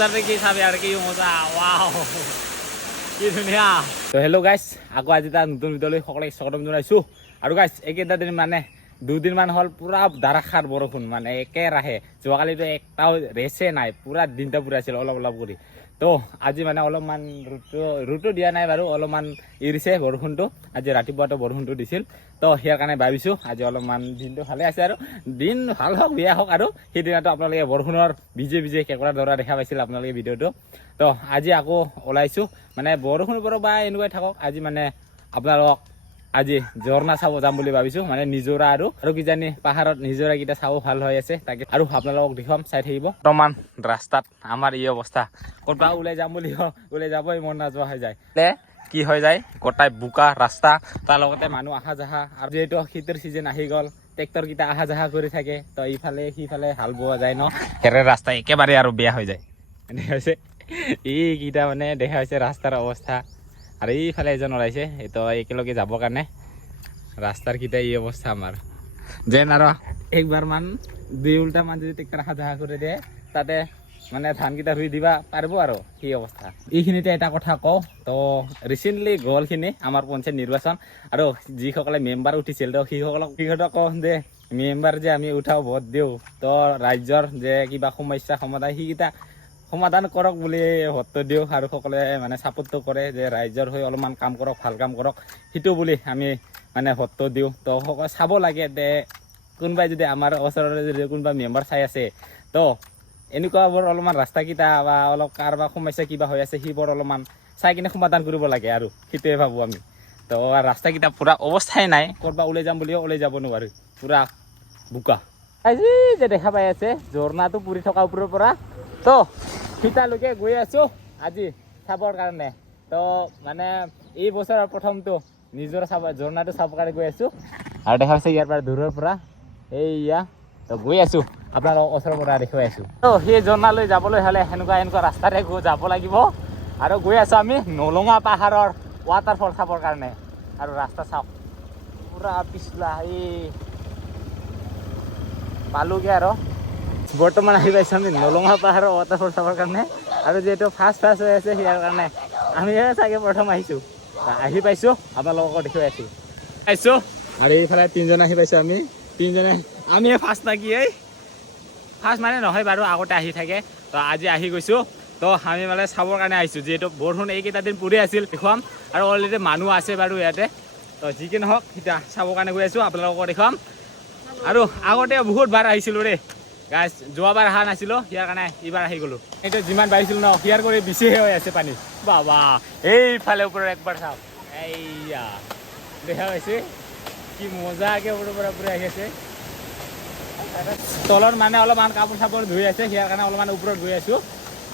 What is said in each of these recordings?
কি চাবি আৰু কি মজা ৱাও কি ধুনীয়া তো হেল্ল' গাইছ আকৌ আজি এটা নতুন ভিডিঅ'লৈ সকলোকে স্বাগতম জনাইছোঁ আৰু গাইছ এইকেইটা দিন মানে দুদিনমান হ'ল পুৰা ধাৰাসাৰ বৰষুণ মানে একেৰাহে যোৱাকালিতো একটাও ৰেচে নাই পুৰা দিনটা পুৰা আছিল অলপ অলপ কৰি তো আজি মানে অলপমান ৰুটো দিয়া নাই বাৰু অলপমান এৰিছে বৰষুণটো আজি ৰাতিপুৱাটো বৰষুণটো দিছিল তো ইয়াৰ কাৰণে ভাবিছোঁ আজি অলপমান দিনটো ভালে আছে আৰু দিন ভাল হওক বেয়া হওক আৰু সেইদিনাটো আপোনালোকে বৰষুণৰ ভিজে কেঁকোৰা ধৰা দেখা পাইছিল আপোনালোকে ভিডিঅ'টো তো আজি আকৌ ওলাইছোঁ মানে বৰষুণ পৰক বা এনেকুৱাই থাকক আজি মানে আপোনালোকক আজি ঝৰ্ণা চাব যাম বুলি ভাবিছোঁ মানে নিজৰা আৰু কিজানি পাহাৰত নিজৰাকেইটা চাব ভাল হৈ আছে তাকে আৰু আপোনালোকক দেখুৱাম চাই থাকিব বৰ্তমান ৰাস্তাত আমাৰ এই অৱস্থা ক'ৰবাত ওলাই যাম বুলি ওলাই যাবই মন নোযোৱা হৈ যায় কি হৈ যায় গোটাই বোকা ৰাস্তা তাৰ লগতে মানুহ আহা যাহা আৰু যিহেতু শীতৰ চিজন আহি গ'ল ট্ৰেক্টৰকেইটা আহা যাহা কৰি থাকে তো ইফালে সিফালে হাল বোৱা যায় ন সেৰে ৰাস্তা একেবাৰে আৰু বেয়া হৈ যায় এনে হৈছে এইকেইটা মানে দেখা হৈছে ৰাস্তাৰ অৱস্থা আৰু এইফালে এজন ওলাইছে তো একেলগে যাবৰ কাৰণে ৰাস্তাৰ কেইটা এই অৱস্থা আমাৰ যেন আৰু একবাৰমান দুই উল্টামান যদি ট্ৰেক্টৰ আহা যাহা কৰি দিয়ে তাতে মানে ধানকেইটা ৰুই দিবা পাৰিব আৰু সেই অৱস্থা এইখিনিতে এটা কথা কওঁ তো ৰিচেণ্টলি গ'লখিনি আমাৰ পঞ্চায়ত নিৰ্বাচন আৰু যিসকলে মেম্বাৰ উঠিছিল তো সিহঁতক কওঁ যে মেম্বাৰ যে আমি উঠাও ভোট দিওঁ তো ৰাজ্যৰ যে কিবা সমস্যা সমাধান সেইকেইটা সমাধান কৰক বুলি ভোটটো দিওঁ আৰু সকলোৱে মানে ছাপোৰ্টটো কৰে যে ৰাইজৰ হৈ অলপমান কাম কৰক ভাল কাম কৰক সেইটো বুলি আমি মানে ভোটটো দিওঁ তো সকলোৱে চাব লাগে যে কোনোবাই যদি আমাৰ ওচৰৰে যদি কোনোবা মেম্বাৰ চাই আছে তো এনেকুৱাবোৰ অলপমান ৰাস্তাকেইটা বা অলপ কাৰোবাৰ সমস্যা কিবা হৈ আছে সেইবোৰ অলপমান চাই কিনে সমাধান কৰিব লাগে আৰু সেইটোৱে ভাবোঁ আমি তো ৰাস্তাকেইটা পূৰা অৱস্থাই নাই ক'ৰবাত ওলাই যাম বুলিও ওলাই যাব নোৱাৰোঁ পূৰা বোকা আজি যে দেখা পাই আছে ঝৰ্ণাটো পৰি থকা ওপৰৰ পৰা তো সিতালৈকে গৈ আছোঁ আজি চাবৰ কাৰণে তো মানে এই বছৰৰ প্ৰথমটো নিজৰ ঝৰ্ণাটো চাবৰ কাৰণে গৈ আছোঁ আৰু দেখা পাইছে ইয়াৰ পৰা দূৰৰ পৰা এইয়া তো গৈ আছোঁ আপোনালোকক ওচৰৰ পৰা দেখুৱাই আছোঁ তো সেই ঝৰ্ণালৈ যাবলৈ হ'লে এনেকুৱা ৰাস্তাৰে যাব লাগিব আৰু গৈ আছোঁ আমি নলঙা পাহাৰৰ ৱাটাৰফল চাবৰ কাৰণে আৰু ৰাস্তা চাওক পুৰা পিছলা এই পালোগৈ আৰু বৰ্তমান আহি পাইছোঁ আমি নলঙা পাহাৰৰ ৱাটাৰফল চাবৰ কাৰণে আৰু যিহেতু ফাৰ্ষ্ট হৈ আছে ইয়াৰ কাৰণে আমিহে চাগে প্ৰথম আহিছোঁ আহি পাইছোঁ আপোনালোকক দেখুৱাই আছোঁ আৰু এইফালে তিনিজন আহি পাইছোঁ আমি তিনিজনে আমিয়ে ফাৰ্ষ্ট নাকি ফাৰ্ষ্ট মানে নহয় বাৰু আগতে আহি থাকে তো আজি আহি গৈছোঁ তো আমি মানে চাবৰ কাৰণে আহিছোঁ যিহেতু বৰষুণ এইকেইটা দিন পৰি আছিল দেখুৱাম আৰু অলৰেডি মানুহ আছে বাৰু ইয়াতে তো যি কি নহওক এতিয়া চাবৰ কাৰণে গৈ আছোঁ আপোনালোকক দেখুৱাম আৰু আগতে বহুত বাৰ আহিছিলোঁ দেই গাইজ যোৱাবাৰ অহা নাছিলোঁ ইয়াৰ কাৰণে এইবাৰ আহি গ'লোঁ এইটো যিমান বাঢ়িছিলোঁ ন ইয়াৰ কৰি বেছিহে হৈ আছে পানী বাবা এইফালে ওপৰত একবাৰ চাওক এইয়া দেখা পাইছে কি মজাকৈ ওপৰৰ পৰা পূৰা আহি আছে তলত মানে অলপমান কাপোৰ চাপোৰ ধুই আছে ইয়াৰ কাৰণে অলপমান ওপৰত গৈ আছোঁ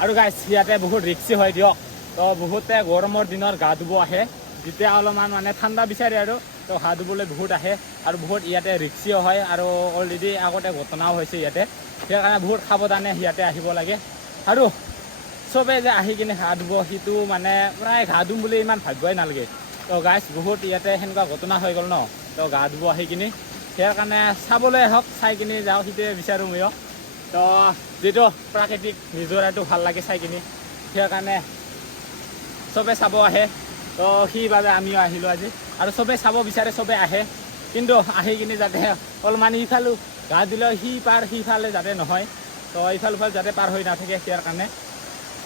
আৰু গাইজ ইয়াতে বহুত ৰিক্সি হয় দিয়ক তো বহুতে গৰমৰ দিনত গা ধুব আহে যেতিয়া অলপমান মানে ঠাণ্ডা বিচাৰে আৰু তো গা ধুবলৈ বহুত আহে আৰু বহুত ইয়াতে ৰিক্সিও হয় আৰু অলৰেডি আগতে ঘটনাও হৈছে ইয়াতে সেইকাৰণে বহুত সাৱধানে ইয়াতে আহিব লাগে আৰু চবেই যে আহি কিনে গা ধুব সেইটো মানে প্ৰায় গা ধুম বুলি ইমান ভাবিবই নালাগে তো গাইজ বহুত ইয়াতে সেনেকুৱা ঘটনা হৈ গ'ল ন তো গা ধুব আহি কিনে সেইয়াৰ কাৰণে চাবলৈ আহক চাই কিনে যাওঁ সেইটোৱে বিচাৰোঁ ময়ো তো যিটো প্ৰাকৃতিক নিজৰাটো ভাল লাগে চাই কিনে সেইয়াৰ কাৰণে চবে চাব আহে তো সেইবাবে আমিও আহিলোঁ আজি আৰু চবে চাব বিচাৰে চবে আহে কিন্তু আহি কিনে যাতে অলপমান ইফালো গা দিলেও সিফালে যাতে নহয় তো ইফাল যাতে পাৰ হৈ নাথাকে সেইয়াৰ কাৰণে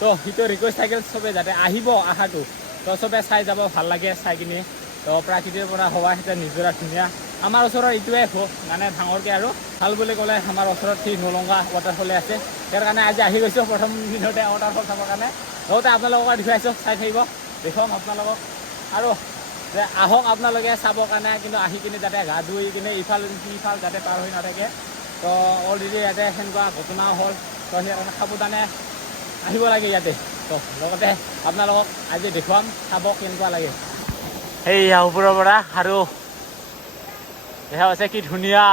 তো সেইটো ৰিকুৱেষ্ট থাকিল চবে যাতে আহিব আহাটো তো চবে চাই যাব ভাল লাগে চাই কিনে তো প্ৰাকৃতিৰ পৰা হোৱা সেইটো নিজৰা ধুনীয়া আমাৰ ওচৰত এইটোৱে মানে ডাঙৰকৈ আৰু ভাল বুলি ক'লে আমাৰ ওচৰত সেই নলঙা ৱাটাৰফলে আছে ইয়াৰ কাৰণে আজি আহি গৈছোঁ প্ৰথম দিনতে ৱাটাৰফল চাবৰ কাৰণে লগতে আপোনালোকক দেখুৱাইছোঁ চাই থাকিব দেখুৱাম আপোনালোকক আৰু যে আহক আপোনালোকে চাবৰ কাৰণে কিন্তু আহি কিনে যাতে গা ধুই কিনে ইফাল সিফাল যাতে পাৰ হৈ নাথাকে তো অলৰেডি ইয়াতে সেনেকুৱা ঘটনাও হ'ল তো সেইকাৰণে সাৱধানে আহিব লাগে ইয়াতে তো লগতে আপোনালোকক আজি দেখুৱাম চাব কেনেকুৱা লাগে সেইয়া ওপৰৰ পৰা আৰু দেখা পাইছে কি ধুনীয়া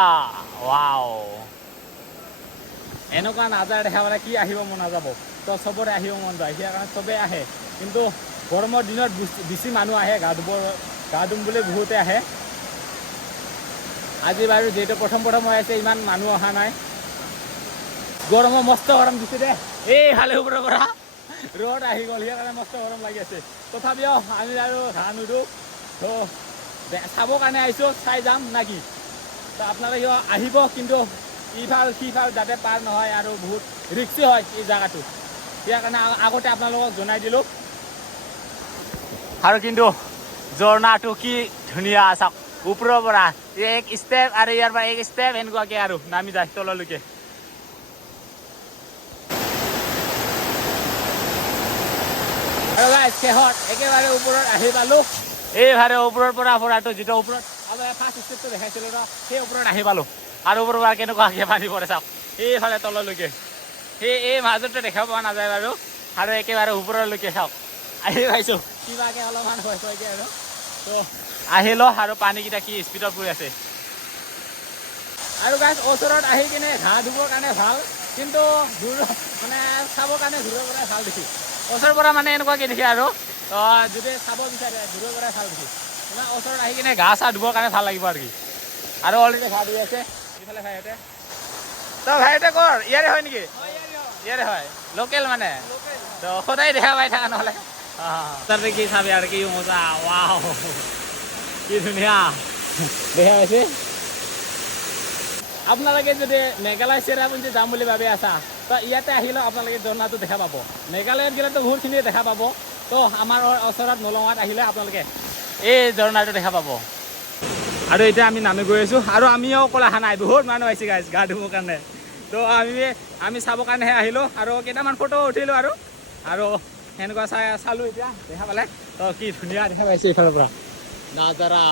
ৱাও এনেকুৱা নাযায় দেখা পালে কি আহিব মন নাযাব তো চবৰে আহিব মন যায় সেইকাৰণে চবেই আহে কিন্তু গৰমৰ দিনত বেছি মানুহ আহে গা ধুম বুলি বহুতে আহে আজি বাৰু যিহেতু প্ৰথম হৈ আছে ইমান মানুহ অহা নাই গৰমো মস্ত গৰম দিছে দে এই হালে ওপৰৰ পৰা ৰ'দ আহি গ'ল ইয়াৰ কাৰণে মস্ত গৰম লাগি আছে তথাপিও আমি আৰু ঘাঁ নুধো তো চাবৰ কাৰণে আহিছোঁ চাই যাম না কি তো আপোনালোকে আহিব কিন্তু ইফাল সিফাল যাতে পাৰ নহয় আৰু বহুত ৰিক্সি হয় এই জেগাটো ইয়াৰ কাৰণে আগতে আপোনালোকক জনাই দিলোঁ আৰু কিন্তু ঝৰ্ণাটো কি ধুনীয়া চাওক ওপৰৰ পৰা এক ষ্টেপ আৰু ইয়াৰ পৰা এক ষ্টেপ এনেকুৱাকে আৰু নামি যায় তললৈকে আৰু গাইজ শেষত একেবাৰে ওপৰত আহি পালোঁ এইবাৰে ওপৰৰ পৰা পৰাটো যিটো ওপৰত ফাৰ্ষ্ট ষ্টেপটো দেখাইছিলোঁ ন সেই ওপৰত আহি পালোঁ আৰু ওপৰৰ পৰা কেনেকুৱাকৈ পানী পৰে চাওক এইফালে তললৈকে এই মাজতে দেখা পোৱা নাযায় বাৰু আৰু একেবাৰে ওপৰলৈকে চাওক আহি পাইছোঁ কিবাকৈ অলপমান ভয় ভয়কৈ আৰু তো আহিলোঁ আৰু পানীকেইটা কি স্পীডত পৰি আছে আৰু গাইজ ওচৰত আহি কিনে ঘাঁ ধুবৰ কাৰণে ভাল কিন্তু দূৰ মানে চাবৰ কাৰণে দূৰৰ পৰাই ভাল দেখি ওচৰৰ পৰা মানে এনেকুৱাকৈ দেখি আৰু যদি চাব বিচাৰে দূৰৰ পৰাই ভাল দেখি মানে ওচৰত আহি কিনে ঘাঁ চাহ ধুবৰ কাৰণে ভাল লাগিব আৰু কি আৰু অলৰেডি ঘাঁ ধুই আছে এইফালে ভাইহঁতে তো ভাইহঁতে কৰ ইয়াৰে হয় নেকি ইয়াৰে হয় লোকেল মানে তো সদায় দেখা পাই থাকা নহ'লে তাতে কি চাবি আৰু কি মজা ৱাও কি ধুনীয়া দেখা পাইছে আপোনালোকে যদি মেঘালয় চেৰাপুঞ্জী যাম বুলি ভাবি আছা তো ইয়াতে আহিলেও আপোনালোকে ঝৰ্ণাটো দেখা পাব মেঘালয়ত গ'লেতো বহুতখিনিয়ে দেখা পাব তো আমাৰ ওচৰত নলঙাত আহিলে আপোনালোকে এই ঝৰ্ণাটো দেখা পাব আৰু এতিয়া আমি নামি গৈ আছোঁ আৰু আমিও অকল অহা নাই বহুত মানুহ আহিছে গাইজ গা ধুবৰ কাৰণে তো আমি চাবৰ কাৰণেহে আহিলোঁ আৰু কেইটামান ফটো উঠিলোঁ আৰু সেনেকুৱা চালোঁ এতিয়া দেখা পালে তো কি ধুনীয়া দেখা পাইছে এইফালৰ পৰা নাজাৰা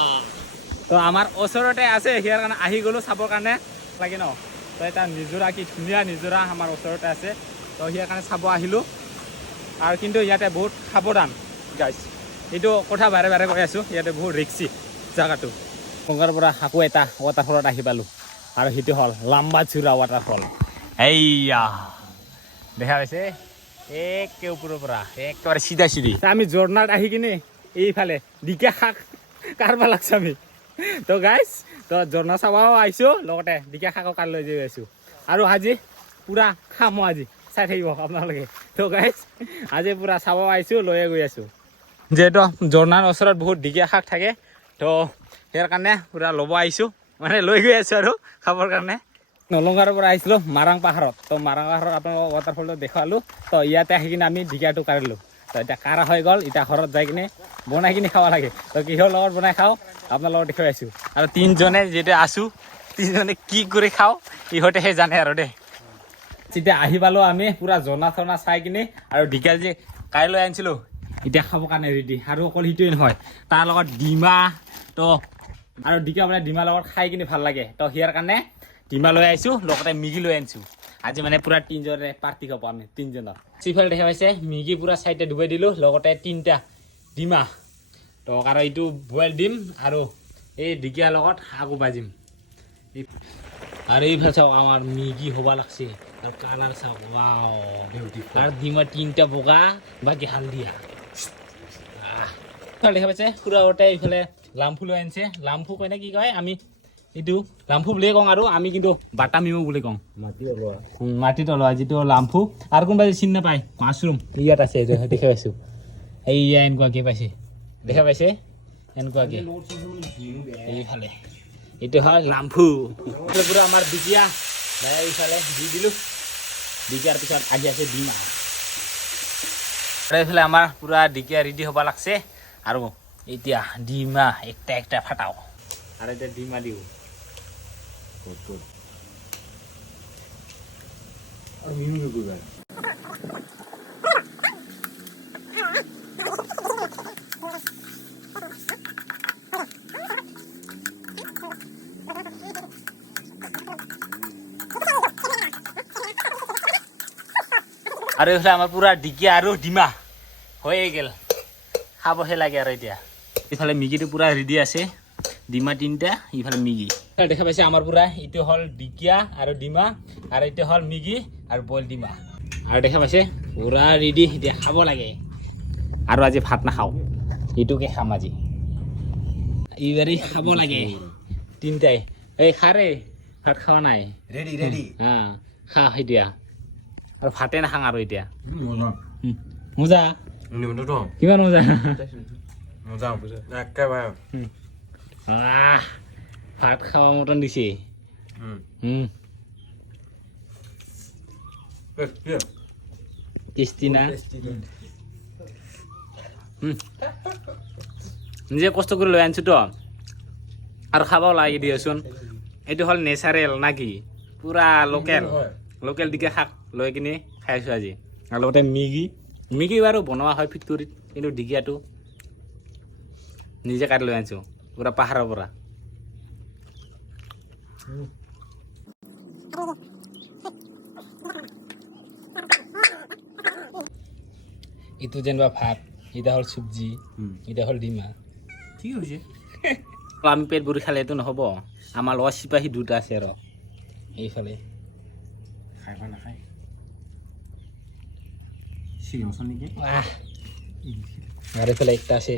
তো আমাৰ ওচৰতে আছে ইয়াৰ কাৰণে আহি গ'লোঁ চাবৰ কাৰণে লাগে ন তো এটা নিজৰা কি ধুনীয়া নিজৰা আমাৰ ওচৰতে আছে তো ইয়াৰ কাৰণে চাব আহিলোঁ আৰু কিন্তু ইয়াতে বহুত সাৱধান গাইজ এইটো কথা বাৰে বাৰে কৈ আছোঁ ইয়াতে বহুত ৰিক্সি জেগাটো গংগাৰ পৰা আকৌ এটা ৱাটাৰফলত আহি পালোঁ আৰু সেইটো হ'ল লাম্বাচুৰা ৱাটাৰফল এইয়া দেখা পাইছে একে ওপৰৰ পৰা একেবাৰে চিধা চিধি আমি ঝৰ্ণাত আহি কিনে এইফালে দিকে শাক কাঢ়িব লাগছে আমি তো গাইজ তো ঝৰ্ণা চাবও আহিছোঁ লগতে দিকে শাকো কাঢ়ি লৈ যাই আছোঁ আৰু আজি পূৰা খামো আজি চাই থাকিব আপোনালোকে তো গাইজ আজি পূৰা চাব আহিছোঁ লৈয়ে গৈ আছোঁ যিহেতু ঝৰ্ণাৰ ওচৰত বহুত ঢেকীয়া শাক থাকে তো ইয়াৰ কাৰণে পূৰা ল'ব আহিছোঁ মানে লৈ গৈ আছোঁ আৰু খাবৰ কাৰণে নলংগাৰ পৰা আহিছিলোঁ মাৰাং পাহাৰত তো মাৰাং পাহাৰত আপোনালোকক ৱাটাৰফলটো দেখুৱালোঁ তো ইয়াতে আহি কিনে আমি ঢেকীয়াটো কাঢ়িলোঁ তো এতিয়া কাঢ়া হৈ গ'ল এতিয়া ঘৰত যাই কিনে বনাই কিনে খাব লাগে তো কিহৰ লগত বনাই খাওঁ আপোনালোকক দেখুৱাই আছোঁ আৰু তিনিজনে যেতিয়া আছোঁ তিনিজনে কি কৰি খাওঁ ইহঁতেহে জানে আৰু দেই তেতিয়া আহি পালোঁ আমি পূৰা ঝৰ্ণা চৰ্ণা চাই কিনে আৰু ঢেকীয়া যে কাঢ়ি লৈ আনিছিলোঁ এতিয়া খাবৰ কাৰণে ৰেডি আৰু অকল সেইটোৱে নহয় তাৰ লগত ডিমা তো আৰু ঢেকীয়া মানে ডিমাৰ লগত খাই কিনে ভাল লাগে তো সিয়াৰ কাৰণে ডিমা লৈ আহিছোঁ লগতে মেগী লৈ আনিছোঁ আজি মানে পূৰা তিনিজনে পাৰ্টি খাব আমি তিনিজনৰ সিফালে দেখা পাইছে মেগী পূৰা চাইডে ডুবাই দিলোঁ লগতে তিনিটা ডিমা তো আৰু এইটো বইল দিম আৰু এই ঢেকীয়াৰ লগত শাকো ভাজিম আৰু এইফালে চাওক আমাৰ মেগী হ'ব লাগছে আৰু কালাৰ চাওক ৱাও আৰু ডিমা তিনিটা বগা বাকী হালধীয়া দেখা পাইছে খুৰাহঁতে এইফালে লাম্ফু লৈ আনিছে লাম্ফু কয় নে কি কয় আমি এইটো লাম্ফু বুলিয়ে কওঁ আৰু আমি কিন্তু বাটা মিমু বুলি কওঁ মাটিত ওলোৱা যিটো লাম্ফু আৰু কোনোবাই চিনি নাপায় মাছৰুম ইয়াত আছে এইটো দেখা পাইছোঁ এইয়া এনেকুৱাকৈ পাইছে দেখা পাইছে এনেকুৱাকৈ এইফালে এইটো হয় লাম্ফু পুৰা আমাৰ ঢেকীয়া এইফালে দি দিলোঁ ঢেকীয়াৰ পিছত আহি আছে ডিমা এইফালে আমাৰ পুৰা ঢেকীয়া ৰেডি হ'ব লাগছে আৰু এতিয়া ডিমা একটা একটা ফাটাও আৰু এতিয়া ডিমা দিওঁ আৰু মিনু নকৰিবা আৰু এইফালে আমাৰ পুৰা ঢেকীয়া আৰু ডিমা হৈয়ে গ'ল খাবহে লাগে আৰু এতিয়া এইফালে মেগীটো পুৰা ৰেডি আছে ডিমা তিনিটা ইফালে মেগী দেখা পাইছে আমাৰ পুৰা এইটো হ'ল ঢেকীয়া আৰু ডিমা আৰু এইটো হ'ল মেগী আৰু বইল ডিমা আৰু দেখা পাইছে পুৰা ৰেডি এতিয়া খাব লাগে আৰু আজি ভাত নাখাওঁ এইটোকে খাম আজি এইবাৰে খাব লাগে তিনিটাই এই খাৰে ভাত খোৱা নাই ৰেডি ৰেডি খা এতিয়া আৰু ভাতে নাখাং আৰু এতিয়া মজা মজা নিমন্ত্ৰণ কিমান মজা মজা একেবাৰে ভাত খাব মতন দিছে টেষ্টি না নিজে কষ্ট কৰি লৈ আনিছোতো আৰু খাবও লাগে দিয়াচোন এইটো হ'ল নেচাৰেল না কি পুৰা লোকেল দিকে শাক লৈ কিনে খাইছোঁ আজি আৰু লগতে মেগী বাৰু বনোৱা হয় ফেক্টৰীত কিন্তু ঢেকীয়াটো নিজে কাটি লৈ আনিছোঁ পুৰা পাহাৰৰ পৰা এইটো যেনিবা ভাত এটা হ'ল চব্জি এটা হ'ল ডিমা ঠিক হৈছে আমি পেট ভৰি খালে এইটো নহ'ব আমাৰ লগত চিপাহী দুটা আছে আৰু এইফালে খাই বা নাখায় চিৰিমচোন নেকি আৰু এইফালে একটা আছে